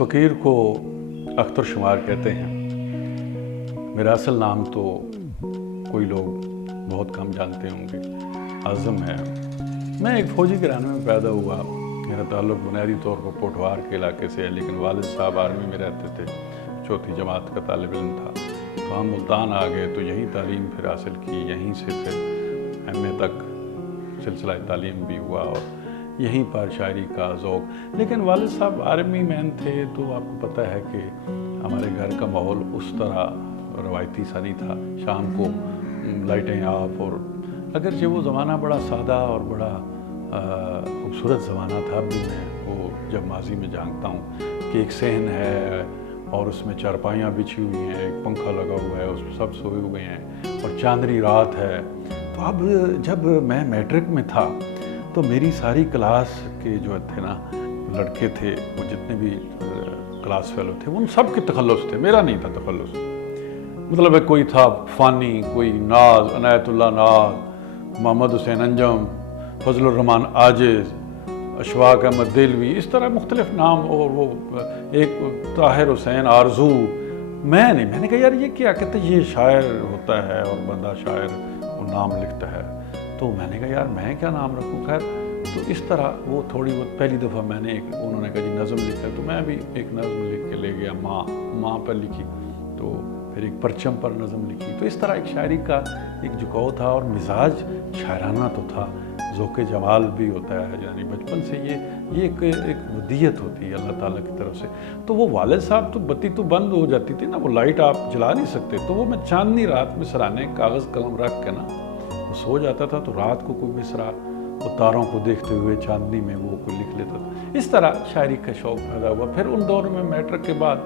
फ़कीर को अख्तर शुमार कहते हैं। मेरा असल नाम तो कोई लोग बहुत कम जानते होंगे, आज़म है। मैं एक फ़ौजी घराने में पैदा हुआ। मेरा ताल्लुक़ बुनियादी तौर पर पोठवार के इलाके से है, लेकिन वालिद साहब आर्मी में रहते थे, चौथी जमात का तालिब इल्म था। तो हम मुल्तान आ गए तो यहीं तालीम फिर हासिल की, यहीं से फिर एमए तक सिलसिला तालीम भी हुआ और यहीं पर शायरी का ज़ौक़। लेकिन वालिद साहब आर्मी मैन थे, तो आपको पता है कि हमारे घर का माहौल उस तरह रवायती सा नहीं था। शाम को लाइटें ऑफ, और अगरचे वो ज़माना बड़ा सादा और बड़ा खूबसूरत ज़माना था। अभी मैं वो जब माजी में झांकता हूँ कि एक सहन है और उसमें चारपाइयाँ बिछी हुई हैं, एक पंखा लगा हुआ है, उसमें सब सोए हुए हैं और चांदनी रात है। तो अब जब मैं मैट्रिक में था तो मेरी सारी क्लास के जो थे ना लड़के थे, वो जितने भी क्लास फेलो थे, उन सब के तखल्लुस थे, मेरा नहीं था तखल्लुस। मतलब है कोई था फ़ानी, कोई नाज, अनायतुल्लाह नाज, मोहम्मद हुसैन अंजम, फजलुर रहमान आजिज़, अशफाक अहमद दिलवी, इस तरह मुख्तलिफ नाम। और वो एक ताहिर हुसैन आरजू। मैंने कहा यार ये क्या, कहते ये शायर होता है और बंदा शायर वो नाम लिखता है। तो मैंने कहा यार मैं क्या नाम रखूँ। खैर तो इस तरह वो थोड़ी बहुत पहली दफ़ा मैंने उन्होंने कहा जी नज़म लिखा है, तो मैं भी एक नज़म लिख के ले गया। माँ पर लिखी, तो फिर एक परचम पर नज़म लिखी। तो इस तरह एक शायरी का एक झुकाव था और मिजाज शायराना तो था, ज़ौक़ जमाल भी होता है, यानी बचपन से ये एक वदीयत होती है अल्लाह ताला की तरफ से। तो वो वालिद साहब तो बत्ती तो बंद हो जाती थी ना, वो लाइट आप जला नहीं सकते, तो वो मैं चांदनी रात में सराहने कागज़ कलम रख के ना वो सो जाता था, तो रात को कोई मिसरा वो तारों को देखते हुए चांदनी में वो कोई लिख लेता था। इस तरह शायरी का शौक़ पैदा हुआ। फिर उन दौर में मैट्रिक के बाद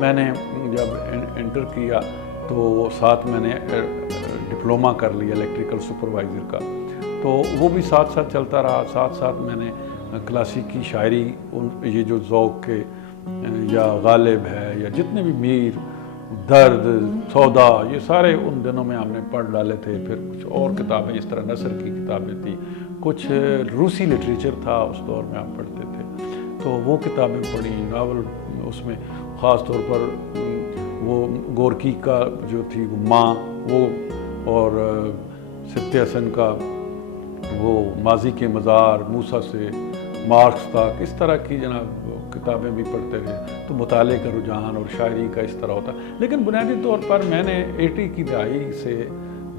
मैंने जब इंटर किया तो साथ मैंने डिप्लोमा कर लिया इलेक्ट्रिकल सुपरवाइज़र का, तो वो भी साथ साथ चलता रहा। साथ साथ मैंने क्लासिकी शायरी, ये जो ज़ौक़ के या गालिब है या जितने भी मीर, दर्द, सौदा, ये सारे उन दिनों में हमने पढ़ डाले थे। फिर कुछ और किताबें इस तरह नसर की किताबें थी, कुछ रूसी लिटरेचर था उस दौर में हम पढ़ते थे, तो वो किताबें पढ़ी। नावल उसमें ख़ास तौर पर वो गोरकी का जो थी वो माँ, वो और सत्य हसन का वो माजी के मज़ार, मूसा से मार्क्स तक, इस तरह की जनाब किताबें भी पढ़ते रहे। तो मुताले का रुझान और शायरी का इस तरह होता। लेकिन बुनियादी तौर पर मैंने 80 की दहाई से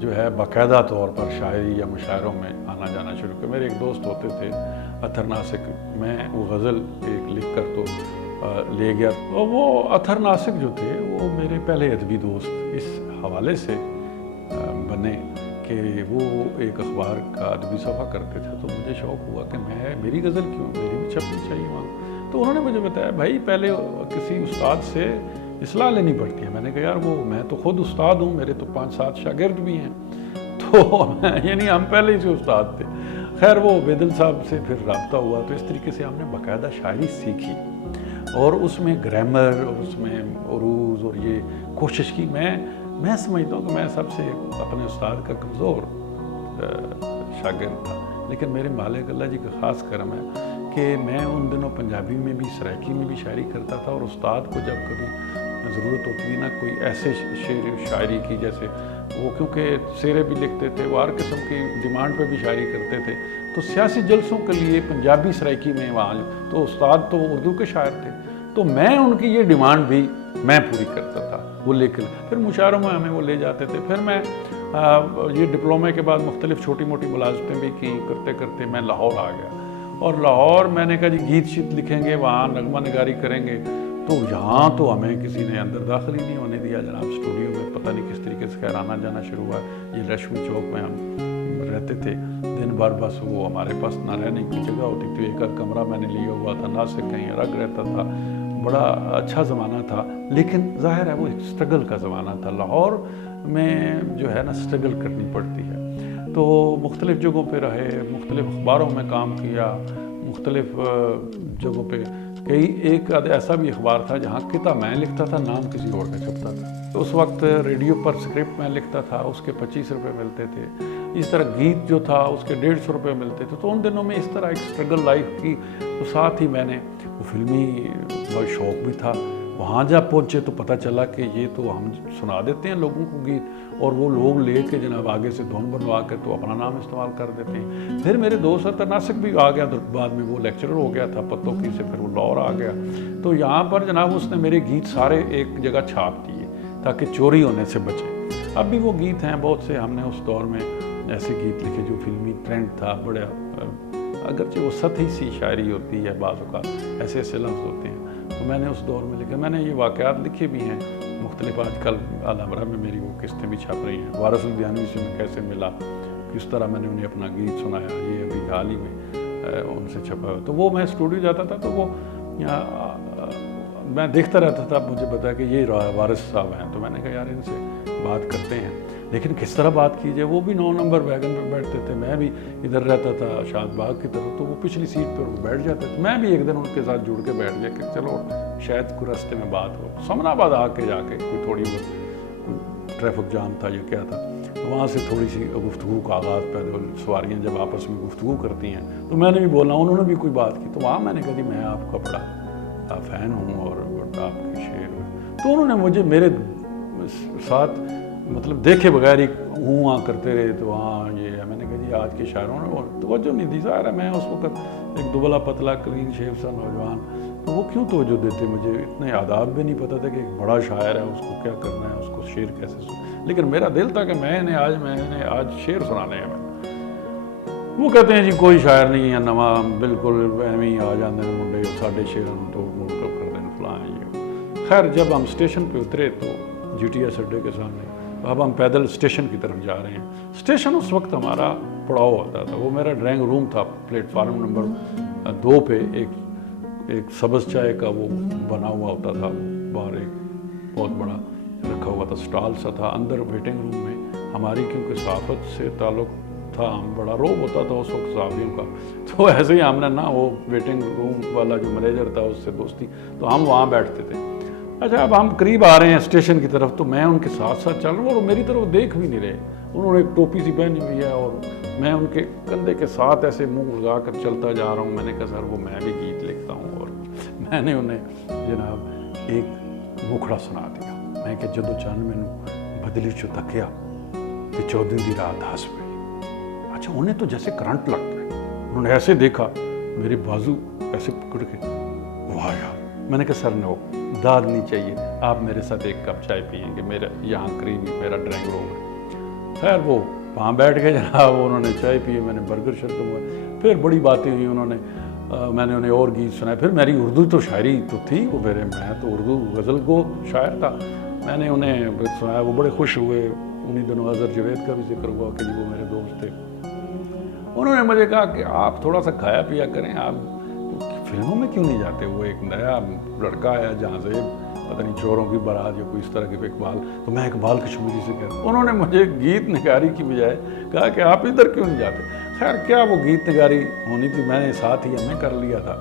जो है बाकायदा तौर पर शायरी या मुशायरों में आना जाना शुरू किया। मेरे एक दोस्त होते थे अथर नासिक, मैं वो गज़ल एक लिख कर तो ले गया, और वो अथर नासिक जो थे वो मेरे पहले अदबी दोस्त इस हवाले से बने कि वो एक अखबार का अदबी सफ़ा करते थे। तो मुझे शौक़ हुआ कि मेरी गज़ल क्यों, मेरी भी छपनी चाहिए वहाँ। तो उन्होंने मुझे बताया भाई पहले किसी उस्ताद से इस्लाह लेनी पड़ती है। मैंने कहा यार वो मैं तो ख़ुद उस्ताद हूँ, मेरे तो 5-7 शागिर्द भी हैं, तो यानी हम पहले ही से उस्ताद थे। खैर वो बेदल साहब से फिर रब्ता हुआ, तो इस तरीके से हमने बाकायदा शायरी सीखी और उसमें ग्रामर और उसमें उरूज़ और ये कोशिश की। मैं समझता हूँ कि मैं सबसे अपने उस्ताद का कमज़ोर शागिर्द था, लेकिन मेरे मालिक अल्लाह जी का ख़ास करम है कि मैं उन दिनों पंजाबी में भी सराइकी में भी शायरी करता था, और उस्ताद को जब कभी ज़रूरत होती थी ना कोई ऐसे शेर शायरी की, जैसे वो क्योंकि शेरे भी लिखते थे, वो हर किस्म की डिमांड पे भी शायरी करते थे, तो सियासी जलसों के लिए पंजाबी सराइकी में वहाँ, तो उस्ताद तो उर्दू के शायर थे, तो मैं उनकी ये डिमांड भी मैं पूरी करता था। वो लेकर फिर मुशायरों में हमें वो ले जाते थे। फिर मैं ये डिप्लोमे के बाद मुख्तलिफ़ छोटी मोटी मुलाज़मतें भी की, करते करते मैं लाहौर आ गया। और लाहौर मैंने कहा जी गीत शीत लिखेंगे, वहाँ नगमा नगारी करेंगे, तो यहाँ तो हमें किसी ने अंदर दाखिल ही नहीं होने दिया जनाब। स्टूडियो में पता नहीं किस तरीके से खैर आना जाना शुरू हुआ। ये रश्मी चौक में हम रहते थे, दिन भर बस वो हमारे पास ना रहने की जगह होती थी, एक कमरा मैंने लिया हुआ था, ना से कहीं अलग रहता था। बड़ा अच्छा ज़माना था, लेकिन ज़ाहिर है वो एक स्ट्रगल का ज़माना था। लाहौर में जो है ना स्ट्रगल करनी पड़ती है। तो मुख्तलिफ़ जगहों पे रहे, मुख्तलिफ़ अखबारों में काम किया, मुख्तलिफ़ जगहों पे कई एक ऐसा भी अखबार था जहाँ किताब मैं लिखता था, नाम किसी और का छपता था। तो उस वक्त रेडियो पर स्क्रिप्ट मैं लिखता था, उसके 25 रुपये मिलते थे। इस तरह गीत जो था उसके 150 रुपये मिलते थे। तो उन दिनों में इस तरह एक स्ट्रगल लाइफ की। तो साथ ही मैंने वो फिल्मी बहुत शौक़ भी था। वहाँ जब पहुँचे तो पता चला कि ये तो हम सुना देते हैं लोगों को गीत, और वो लोग ले के जनाब आगे से धुन बनवा के तो अपना नाम इस्तेमाल कर देते हैं। फिर मेरे दोस्त अतर नासिक भी आ गया, तो बाद में वो लेक्चरर हो गया था पत्तोकी से, फिर वो लाहौर आ गया। तो यहाँ पर जनाब उसने मेरे गीत सारे एक जगह छाप दिए ताकि चोरी होने से बचे। अब भी वो गीत हैं बहुत से, हमने उस दौर में ऐसे गीत लिखे जो फिल्मी ट्रेंड था, बड़ा अगरचे वो सतही सी शायरी होती है, बाज़ औक़ात ऐसे ऐसे लफ्ज़ होते हैं, तो मैंने उस दौर में लिखे। मैंने ये वाक़यात लिखे भी हैं मुख्तलिफ, आजकल अलहमरा में मेरी वो किस्तें भी छप रही हैं। वारिस लुधियानवी से मैं कैसे मिला, किस तरह मैंने उन्हें अपना गीत सुनाया, ये अभी हाल ही में उनसे छपा हुआ। तो वो मैं स्टूडियो जाता था तो वो मैं देखता रहता था, मुझे बताया कि ये वारिस साहब हैं, तो मैंने कहा यार इनसे बात करते हैं, लेकिन किस तरह बात की जाए। वो भी 9 नंबर वैगन पर बैठते थे, मैं भी इधर रहता था शाद बाग की तरफ, तो वो पिछली सीट पर वो बैठ जाते थे। मैं भी एक दिन उनके साथ जुड़ के बैठ गया कि चलो शायद कोई रास्ते में बात हो। समनाबाद आके जाके कोई थोड़ी बहुत ट्रैफिक जाम था या क्या था, तो वहाँ से थोड़ी सी गुफ्तगू का आगाज़ पैदा हो। सवारियाँ जब आपस में गुफ्तगू करती हैं तो मैंने भी बोला, उन्होंने भी कोई बात की, तो वहाँ मैंने कहा मैं आपका बड़ा फ़ैन हूँ और आपकी शेर हूँ। तो उन्होंने मुझे मेरे साथ मतलब देखे बगैर ही हुआ करते रहे, तो हाँ ये है। मैंने कहा जी आज के शायरों ने वो तवज्जो नहीं दी। ज़ाहिर है मैं उस वक्त एक दुबला पतला क्लीन शेव सा नौजवान, तो वो क्यों तवज्जो देते, मुझे इतने आदाब भी नहीं पता था कि एक बड़ा शायर है उसको क्या करना है, उसको शेर कैसे सुन। लेकिन मेरा दिल था कि मैंने आज शेर सुनाने हैं। वो कहते हैं जी कोई शायर नहीं है नवा, बिल्कुल एवं ही आ जाते हैं मुंडे साढ़े शेर तोड़ मोड़ कर दें फलां ये। खैर जब हम स्टेशन पे उतरे तो GTS अड्डे के सामने, अब हम पैदल स्टेशन की तरफ जा रहे हैं। स्टेशन उस वक्त हमारा पड़ाव होता था, वो मेरा ड्राइंग रूम था प्लेटफार्म नंबर 2 पे। एक सब्ज़ चाय का वो बना हुआ होता था, बाहर एक बहुत बड़ा रखा हुआ था, स्टॉल सा था। अंदर वेटिंग रूम में हमारी क्योंकि सहाफ़त से ताल्लुक़ था, हम बड़ा रोब होता था उस वक्त सहाफ़ियों का, तो ऐसे ही हमने ना वो वेटिंग रूम वाला जो मैनेजर था उससे दोस्ती, तो हम वहाँ बैठते थे। अच्छा अब हम करीब आ रहे हैं स्टेशन की तरफ, तो मैं उनके साथ साथ चल रहा हूँ और मेरी तरफ देख भी नहीं रहे। उन्होंने एक टोपी सी पहनी हुई है और मैं उनके कंधे के साथ ऐसे मुंह लगा कर चलता जा रहा हूँ। मैंने कहा सर वो मैं भी गीत लिखता हूँ, और मैंने उन्हें जनाब एक मुखड़ा सुना दिया। मैं कि जदों चन्न मैनू बदली चो तकिया तो 14 दी रात हस पई। अच्छा उन्हें तो जैसे करंट लग गया, उन्होंने ऐसे देखा मेरे बाजू ऐसे पकड़ के, वाह यार। मैंने कहा सर नो दाद नहीं चाहिए, आप मेरे साथ एक कप चाय पियेंगे, मेरा यहाँ करीब ही मेरा ड्राइंग रूम है। खैर वो वहाँ बैठ गए जनाब, उन्होंने चाय पिए, मैंने बर्गर शर्गर हुआ, फिर बड़ी बातें हुई। मैंने उन्हें और गीत सुनाए। फिर मेरी उर्दू तो शायरी तो थी, वो मैं तो उर्दू गज़ल को शायर था। मैंने उन्हें सुनाया, वो बड़े खुश हुए। उन्हीं दिनों अज़हर जावेद का भी जिक्र हुआ कि वो मेरे दोस्त थे। उन्होंने मुझे कहा कि आप थोड़ा सा खाया पिया करें, आप फिल्मों में क्यों नहीं जाते। वो एक नया लड़का आया जहाँ से पता नहीं चोरों की बारात या कोई इस तरह के इकबाल, तो मैं इकबाल कश्मीरी से कह, उन्होंने मुझे गीत निगारी की बजाय कहा कि आप इधर क्यों नहीं जाते। खैर क्या वो गीत निगारी होनी थी, मैंने साथ ही एमए कर लिया था।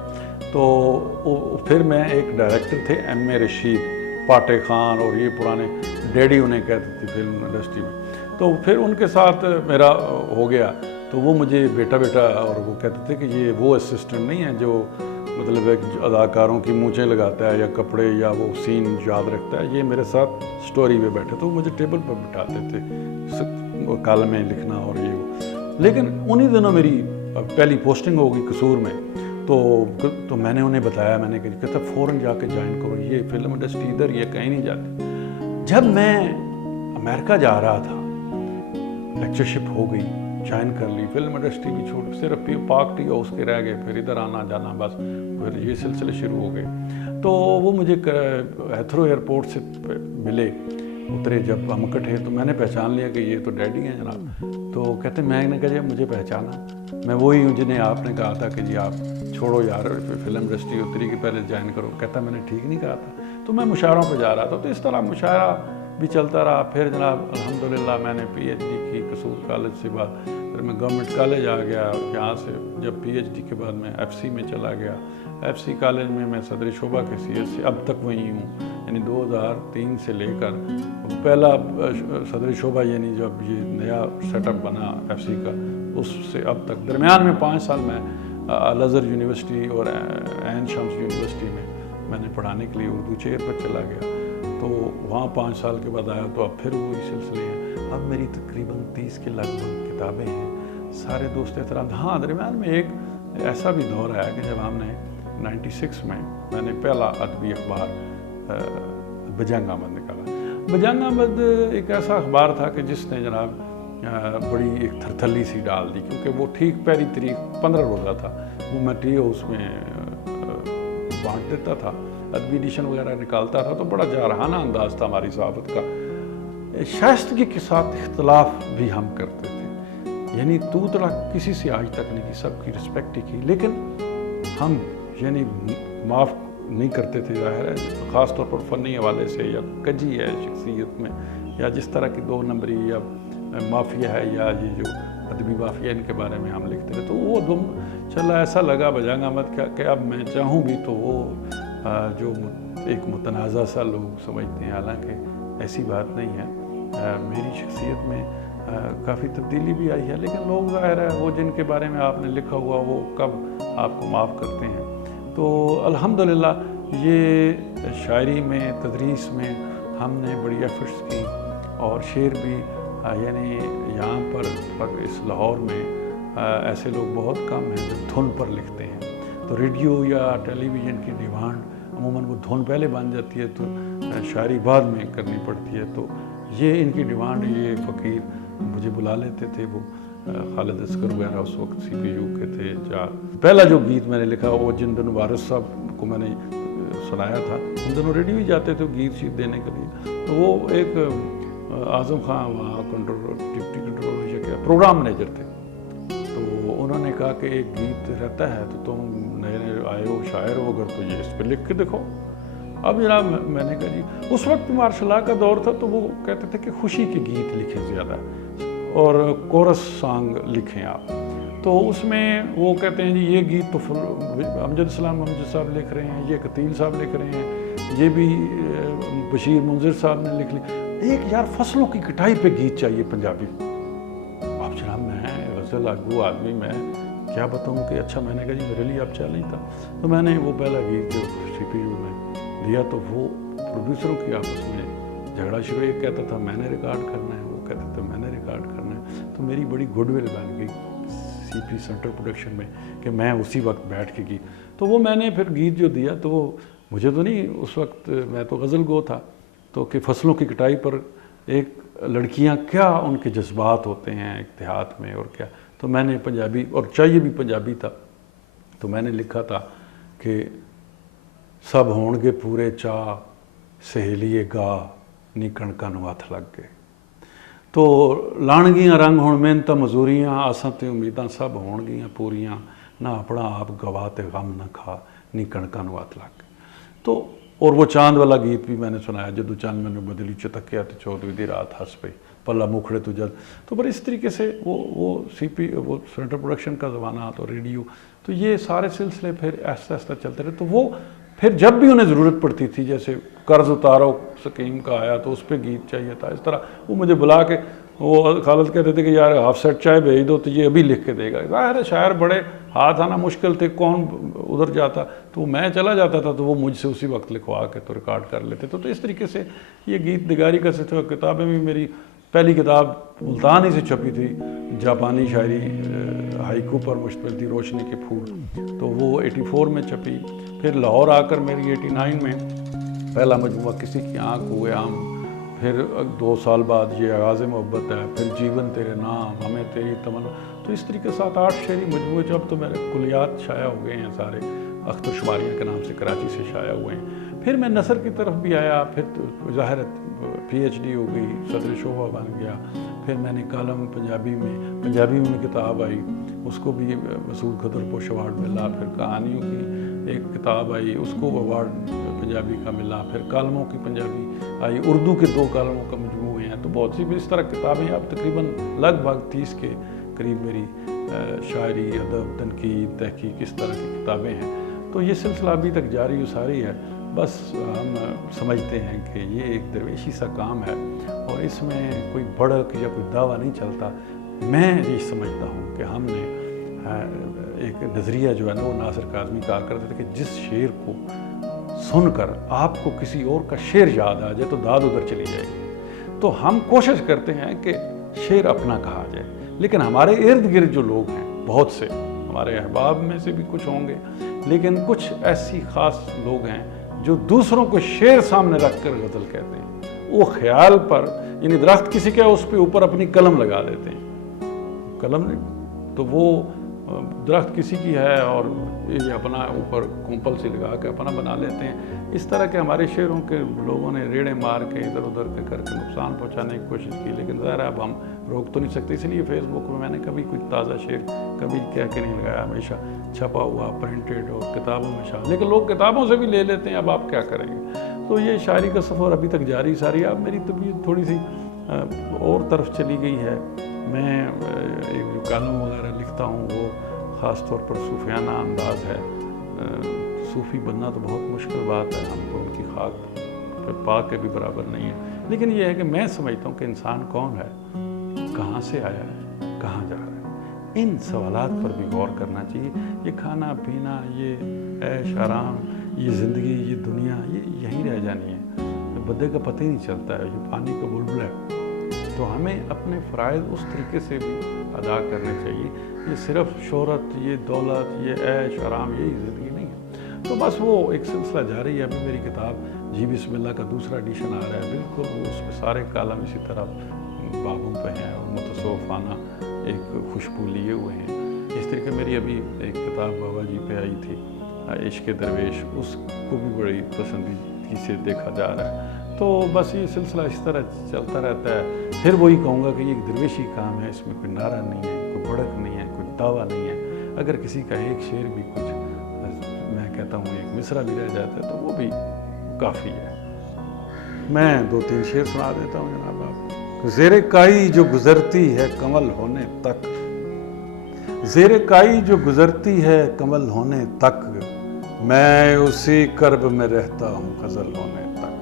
तो फिर मैं एक डायरेक्टर थे एमए रशीद पाटे खान, और ये पुराने डैडी उन्हें कहते थे फिल्म इंडस्ट्री में। तो फिर उनके साथ मेरा हो गया, तो वो मुझे बेटा बेटा, और वो कहते थे कि ये वो असिस्टेंट नहीं है जो मतलब एक अदाकारों की मूंछें लगाता है या कपड़े या वो सीन याद रखता है, ये मेरे साथ स्टोरी में बैठे। तो मुझे टेबल पर बिठाते थे कालमें लिखना और ये। लेकिन उन्हीं दिनों मेरी पहली पोस्टिंग होगी कसूर में, तो मैंने उन्हें बताया, मैंने कहता फ़ौरन जाके ज्वाइन करो, ये फिल्म इंडस्ट्री इधर ये कहीं नहीं जाती। जब मैं अमेरिका जा रहा था, लेक्चरशिप हो गई, ज्वाइन कर ली, फिल्म इंडस्ट्री भी छूट, सिर्फ पार्क टी हाउस के रह गए, फिर इधर आना जाना, बस फिर ये सिलसिले शुरू हो गए। तो वो मुझे हेथरो एयरपोर्ट से मिले, उतरे जब हम इकट्ठे, तो मैंने पहचान लिया कि ये तो डैडी हैं जनाब। तो कहते मैंने कहा जी मुझे पहचाना, मैं वही हूँ जिन्हें आपने कहा था कि जी आप छोड़ो यार फिल्म इंडस्ट्री उतरी के पहले ज्वाइन करो। कहता मैंने ठीक नहीं कहा था। तो मैं मुशायरों पर जा रहा था, तो इस तरह मुशायरा भी चलता रहा। फिर जनाब अल्हम्दुलिल्लाह मैंने PhD की कसूर कॉलेज से बाद, फिर मैं गवर्नमेंट कॉलेज आ गया। यहाँ से जब PhD के बाद मैं FC में चला गया। FC कॉलेज में मैं सदर शोबा के CS से अब तक वहीं हूँ, यानी 2003 से लेकर पहला सदर शोबा, यानी जब ये नया सेटअप बना FC का, उससे अब तक दरमियान में 5 साल मैं الازہر یونیورسٹی اور عین شمس یونیورسٹی میں میں نے پڑھانے کے لیے اردو چیئر پر چلا گیا، تو وہاں 5 سال کے بعد آیا تو اب پھر وہی سلسلے ہیں۔ اب میری تقریباً 30 کے لگ بھگ کتابیں ہیں، سارے دوست احترام۔ ہاں، درمیان میں ایک ایسا بھی دور آیا کہ جب ہم نے 96 میں نے پہلا ادبی اخبار بجنگ آمد نکالا۔ بجنگ آمد ایک ایسا اخبار تھا کہ جس نے جناب بڑی ایک تھرتھلی سی ڈال دی، کیونکہ وہ ٹھیک پہلی تاریخ 15 روزہ تھا، وہ میں ٹی ہاؤس میں بانٹ دیتا تھا، ادبی ایڈیشن وغیرہ نکالتا تھا، تو بڑا جارحانہ انداز تھا ہماری صحافت کا۔ شائستگی کے ساتھ اختلاف بھی ہم کرتے تھے، یعنی تو طرح کسی سے آج تک نہیں کی، سب کی رسپیکٹ کی، لیکن ہم یعنی معاف نہیں کرتے تھے، ظاہر ہے خاص طور پر فنی حوالے سے، یا کجی ہے شخصیت میں، یا جس طرح کی 2 نمبری یا مافیا ہے، یا یہ جو ادبی مافیا ان کے بارے میں ہم لکھتے تھے، تو وہ دم چلا ایسا لگا بجنگ آمد کہ اب میں چاہوں بھی تو وہ جو ایک متنازع سا لوگ سمجھتے ہیں، حالانکہ ایسی بات نہیں ہے، میری شخصیت میں کافی تبدیلی بھی آئی ہے، لیکن لوگ ظاہر ہے وہ جن کے بارے میں آپ نے لکھا ہوا وہ کب آپ کو معاف کرتے ہیں۔ تو الحمدللہ یہ شاعری میں، تدریس میں ہم نے بڑی ایفرٹس کی، اور شعر بھی یعنی یہاں پر اس لاہور میں ایسے لوگ بہت کم ہیں جو دھن پر لکھتے ہیں، تو ریڈیو یا ٹیلی ویژن کی ڈیمانڈ عموماً وہ دھن پہلے بن جاتی ہے تو شاعری بعد میں کرنی پڑتی ہے، تو یہ ان کی ڈیمانڈ، یہ فقیر مجھے بلا لیتے تھے، وہ خالد اصغر وغیرہ اس وقت سی پی یو کے تھے۔ پہلا جو گیت میں نے لکھا وہ جن دنوں وارث صاحب کو میں نے سنایا تھا، ان دنوں ریڈیو ہی جاتے تھے گیت شیت دینے کے لیے، تو وہ ایک اعظم خان وہاں ڈپٹی کنٹرولر یا کیا پروگرام مینیجر تھے، تو انہوں نے کہا کہ ایک گیت رہتا ہے تو تم نئے نئے آئے ہو، شاعر ہو، اگر تو یہ اس پہ لکھ کے دکھو۔ اب جناب میں نے کہا جی، اس وقت مارشل لا کا دور تھا، تو وہ کہتے تھے کہ خوشی کے گیت لکھیں زیادہ اور کورس سانگ لکھیں آپ، تو اس میں وہ کہتے ہیں جی یہ گیت تو امجد صاحب لکھ رہے ہیں، یہ قتیل صاحب لکھ رہے ہیں، یہ بھی بشیر منظر صاحب نے لکھ لی، ایک یار فصلوں کی کٹائی پہ گیت چاہیے پنجابی۔ اب جناب میں غزل آگو آدمی، میں کیا بتاؤں کہ اچھا، میں نے کہا جی میرے لیے اب چیلنج تھا، تو میں نے وہ پہلا گیت جو سی پی یو میں دیا، تو وہ پروڈیوسروں کی آپس میں جھگڑا شروع، ایک کہتا تھا میں نے ریکارڈ کرنا ہے، وہ کہتا تھا میں نے ریکارڈ کرنا ہے، تو میری بڑی گڈ ول بن گئی سی پی سینٹرل پروڈکشن میں کہ میں اسی وقت بیٹھ کے گیت، تو وہ میں نے پھر گیت جو دیا، تو وہ مجھے تو نہیں، اس وقت میں تو غزل گو تھا، تو کہ فصلوں کی کٹائی پر ایک لڑکیاں کیا ان کے جذبات ہوتے ہیں ایک دیہات میں، اور کیا، تو میں نے پنجابی، اور چاہیے بھی پنجابی تھا، تو میں نے لکھا تھا کہ سب ہون گے پورے چاہ سہیلیے گاہ نی کणکاں نوں ہتھ لگ گئے، تو لان گیاں رنگ ہون محنت مزوریاں، آساں تے امیداں سب ہون گیاں پوریاں، نہ اپنا آپ گواہ تے غم نہ کھا نی کणکاں نوں ہتھ لگ گئے۔ تو اور وہ چاند والا گیت بھی میں نے سنایا، جدو چاند میں نے بدلی چتکیا تو 14ویں دی رات ہنس پئی پلا مکھڑے تو جد، تو پر اس طریقے سے وہ سی پی وہ سینٹرل پروڈکشن کا زمانہ، تو ریڈیو، تو یہ سارے سلسلے پھر آہستہ آہستہ چلتے رہے، تو وہ پھر جب بھی انہیں ضرورت پڑتی تھی، جیسے قرض اتارو سکیم کا آیا تو اس پہ گیت چاہیے تھا، اس طرح وہ مجھے بلا کے، وہ خالد کہتے تھے کہ یار ہاف سیٹ چائے بھیج دو تو یہ ابھی لکھ کے دے گا، ظاہر ہے شاعر بڑے ہاتھ آنا مشکل تھے، کون ادھر جاتا، تو میں چلا جاتا تھا، تو وہ مجھ سے اسی وقت لکھوا کے تو ریکارڈ کر لیتے، تو اس طریقے سے یہ گیت نگاری کا سلسلہ۔ کتابیں بھی، میری پہلی کتاب ملتان ہی سے چھپی تھی، جاپانی شاعری ہائیکو پر مشتمل تھی، روشنی کے پھول، تو وہ 84 میں چھپی، پھر لاہور آ کر میری 89 میں پہلا مجموعہ کسی کی آنکھ ہوئے عام، پھر 2 سال بعد یہ آغاز محبت ہے، پھر جیون تیرے نام، ہمیں تیری تمنا، تو اس طریقے 7-8 شعری مجموعے جب تو میرے کلیات شائع ہو گئے ہیں سارے، اختر شماریہ کے نام سے کراچی سے شائع ہوئے ہیں۔ پھر میں نثر کی طرف بھی آیا، پھر تو ظاہر پی ایچ ڈی ہو گئی، صدر شعبہ بن گیا، پھر میں نے کالم پنجابی میں کتاب آئی، اس کو بھی مسعود خضر پوش ایوارڈ ملا، پھر کہانیوں کی ایک کتاب آئی، اس کو ایوارڈ پنجابی کا ملا، پھر کالموں کی پنجابی آئی، اردو کے 2 کالموں کا مجموعے ہیں، تو بہت سی اس طرح کتابیں اب تقریباً لگ بھگ 30 کے قریب میری شاعری، ادب، تنقید، تحقیق اس طرح کی کتابیں ہیں، تو یہ سلسلہ ابھی تک جاری و ساری ہے۔ بس ہم سمجھتے ہیں کہ یہ ایک درویشی سا کام ہے، اور اس میں کوئی بڑک یا کوئی دعویٰ نہیں چلتا۔ میں یہ سمجھتا ہوں کہ ہم نے ایک نظریہ جو ہے نا وہ ناصر کاظمی کہا کرتے تھے کہ جس شعر کو سن کر آپ کو کسی اور کا شعر یاد آ جائے تو داد ادھر چلی جائے گی۔ تو ہم کوشش کرتے ہیں کہ شعر اپنا کہا جائے، لیکن ہمارے ارد گرد جو لوگ ہیں بہت سے، ہمارے احباب میں سے بھی کچھ ہوں گے، لیکن کچھ ایسی خاص لوگ ہیں جو دوسروں کو شعر سامنے رکھ کر غزل کہتے ہیں۔ وہ خیال پر، یعنی درخت کسی کا اس پہ اوپر اپنی قلم لگا دیتے ہیں، قلم نہیں تو وہ درخت کسی کی ہے اور یہ اپنا اوپر کمپل سے لگا کے اپنا بنا لیتے ہیں۔ اس طرح کے ہمارے شعروں کے لوگوں نے ریڑے مار کے ادھر ادھر کے کر کے نقصان پہنچانے کی کوشش کی، لیکن ظاہر ہے اب ہم روک تو نہیں سکتے، اس لیے فیس بک میں نے کبھی کوئی تازہ شعر کبھی کہہ کے نہیں لگایا، ہمیشہ چھپا ہوا پرنٹڈ اور کتابوں میں شامل، لیکن لوگ کتابوں سے بھی لے لیتے ہیں، اب آپ کیا کریں گے۔ تو یہ شاعری کا سفر ابھی تک جاری ساری۔ اب میری طبیعت تھوڑی سی اور طرف چلی گئی ہے، میں ایک جو کالم وغیرہ لکھتا ہوں وہ خاص طور پر صوفیانہ انداز ہے۔ صوفی بننا تو بہت مشکل بات ہے، ہم تو ان کی خاک پہ پا کے بھی برابر نہیں ہیں، لیکن یہ ہے کہ میں سمجھتا ہوں کہ انسان کون ہے، کہاں سے آیا ہے، کہاں جا رہا ہے، ان سوالات پر بھی غور کرنا چاہیے۔ یہ کھانا پینا، یہ عیش آرام، یہ زندگی، یہ دنیا، یہ یہیں رہ جانی ہے، بدے کا پتہ ہی نہیں چلتا ہے، یہ پانی کا بلبل ہے۔ تو ہمیں اپنے فرائض اس طریقے سے بھی ادا کرنے چاہیے، یہ صرف شہرت، یہ دولت، یہ عیش آرام یہی زندگی نہیں ہے۔ تو بس وہ ایک سلسلہ جاری ہے۔ ابھی میری کتاب جی بسم اللہ کا دوسرا ایڈیشن آ رہا ہے، بالکل اس میں سارے کالم اسی طرح بابوں پہ ہیں اور متصوفانہ ایک خوشبو لیے ہوئے ہیں۔ اس طریقے میری ابھی ایک کتاب بابا جی پہ آئی تھی، عشق درویش، اس کو بھی بڑی پسندیدگی سے دیکھا جا رہا ہے۔ تو بس یہ سلسلہ اس طرح چلتا رہتا ہے۔ پھر وہی کہوں گا کہ یہ ایک درویشی کام ہے، اس میں کوئی نعرہ نہیں ہے، کوئی بڑک نہیں ہے، کوئی دعویٰ نہیں ہے۔ اگر کسی کا ایک شعر بھی کچھ، میں کہتا ہوں ایک مصرع بھی رہ جاتا ہے تو وہ بھی کافی ہے۔ میں 2-3 شعر سنا دیتا ہوں جناب آپ کو۔ زیر کائی جو گزرتی ہے کمل ہونے تک، زیر کائی جو گزرتی ہے کمل ہونے تک، میں اسی کرب میں رہتا ہوں غزل ہونے تک۔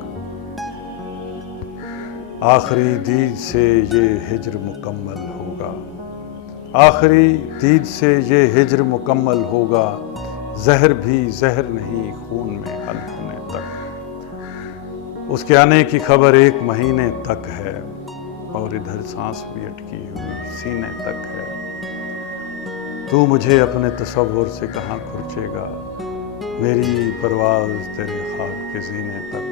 آخری دید سے یہ ہجر مکمل ہوگا، آخری دید سے یہ ہجر مکمل ہوگا، زہر بھی زہر نہیں خون میں حل ہونے تک۔ اس کے آنے کی خبر 1 مہینے تک ہے، اور ادھر سانس بھی اٹکی ہوئی سینے تک ہے۔ تو مجھے اپنے تصور سے کہاں کھرچے گا، میری پرواز تیرے خواب کے زینے تک